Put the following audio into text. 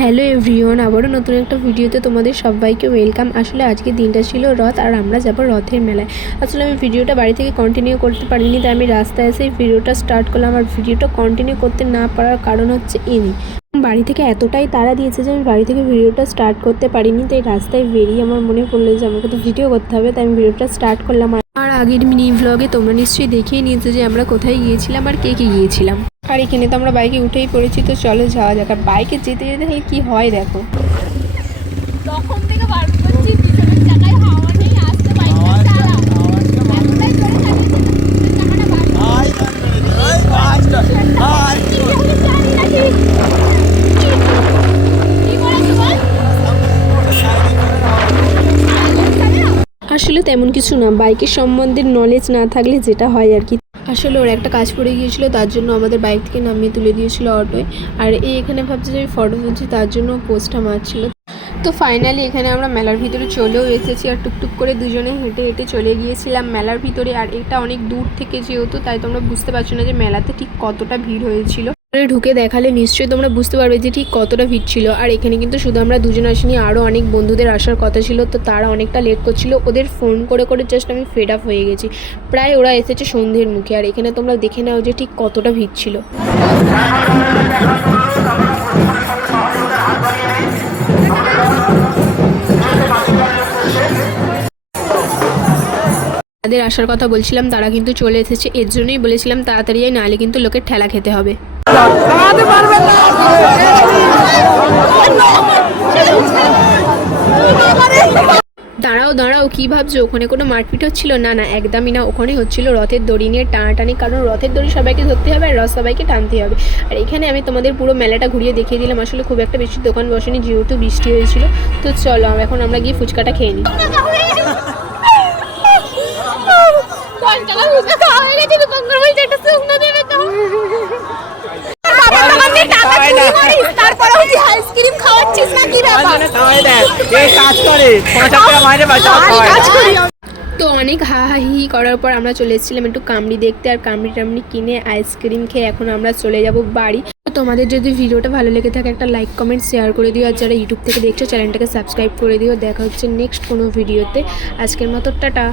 Hello everyone, আবারও নতুন একটা ভিডিওতে তোমাদের সবাইকে ওয়েলকাম। আসলে আজকে দিনটা ছিল রথ, আর আমরা যাব রথের মেলায়। আসলে আমি ভিডিওটা বাড়ি থেকে কন্টিনিউ করতে পারিনি, তাই আমি রাস্তায় এসে ভিডিওটা স্টার্ট করলাম। আর ভিডিওটা কন্টিনিউ করতে না পারার কারণ হচ্ছে বাড়ি থেকে এতটাই তাড়া দিয়েছে যে আমি বাড়ি থেকে ভিডিওটা স্টার্ট করতে পারিনি। তাই রাস্তায় বেরিয়ে আমার মনে পড়লো যে আমাকে তো ভিডিও করতে হবে, তাই আমি ভিডিওটা স্টার্ট করলাম। আর আগের মিনি ভ্লগে তোমরা নিশ্চয়ই দেখিয়ে নিয়েছো যে আমরা কোথায় গিয়েছিলাম আর কে গিয়েছিলাম। আর এখানে তো আমরা বাইকে উঠেই পড়েছি, তো চলো যাওয়া যাক। আর বাইকে যেতে যেতে তাহলে কী হয় দেখো। তখন থেকে বারণ করছি পিছনের চাকায় হাওয়া নেই, আসতে বাইকটা চালা এতটাই জোরে চালিয়েছে চাকাটা আসলে তেমন কিছু না, বাইকের সম্বন্ধে নলেজ না থাকলে যেটা হয় আর কি। আসলে ওর একটা কাজ পড়ে গিয়েছিল, তার জন্য আমাদের বাইক থেকে নামিয়ে তুলে দিয়েছিল অটোয়। আর এখানে ভাবছে যে আমি ফটো তুলছি, তার জন্য পোস্টটা মারছিল। তো ফাইনালি এখানে আমরা মেলার ভিতরে চলেও এসেছি, আর টুকটুক করে দুজনে হেঁটে হেঁটে চলে গিয়েছিলাম মেলার ভিতরে। আর এটা অনেক দূর থেকে যেহেতু, তাই তোমরা বুঝতে পারছো না যে মেলাতে ঠিক কতটা ভিড় হয়েছিল। ঢুকে দেখালে নিশ্চয়ই তোমরা বুঝতে পারবে যে ঠিক কতটা ভিড় ছিল। আর এখানে কিন্তু শুধু আমরা দুজন আসিনি, আরও অনেক বন্ধুদের আসার কথা ছিল, তো তারা অনেকটা লেট করছিল। ওদের ফোন করে করে জাস্ট আমি ফেড আপ হয়ে গেছি। প্রায় ওরা এসেছে সন্ধ্যের মুখে। আর এখানে তোমরা দেখে নাও যে ঠিক কতটা ভিড় ছিল। তাদের আসার কথা বলছিলাম, তারা কিন্তু চলে এসেছে। এর জন্যই বলেছিলাম তাড়াতাড়ি যাই, নাহলে কিন্তু লোকের ঠেলা খেতে হবে। দাঁড়াও দাঁড়াও, কী ভাবছো ওখানে কোনো মারপিট হচ্ছিল? না না, একদমই না। ওখানে হচ্ছিল রথের দড়ি নিয়ে টানাটানি, কারণ রথের দড়ি সবাইকে ধরতে হবে আর রথ সবাইকে টানতে হবে। আর এখানে আমি তোমাদের পুরো মেলাটা ঘুরিয়ে দেখিয়ে দিলাম। আসলে খুব একটা বেশি দোকান বসেনি যেহেতু বৃষ্টি হয়েছিল। তো চলো এখন আমরা গিয়ে ফুচকাটা খেয়ে নিই। আইসক্রিম খাওয়াচ্ছিস না কি ব্যাপার? তো অনেক হাহাহি করার পর আমরা চলে এসেছিলাম একটু কামড়ি দেখতে। আর কামড়ি টামড়ি কিনে আইসক্রিম খেয়ে এখন আমরা চলে যাব বাড়ি। তো তোমাদের যদি ভিডিওটা ভালো লেগে থাকে একটা লাইক কমেন্ট শেয়ার করে দিও। আর যারা ইউটিউব থেকে দেখছো চ্যানেলটাকে সাবস্ক্রাইব করে দিও। দেখা হচ্ছে নেক্সট কোনো ভিডিওতে। আজকের মতো টাটা।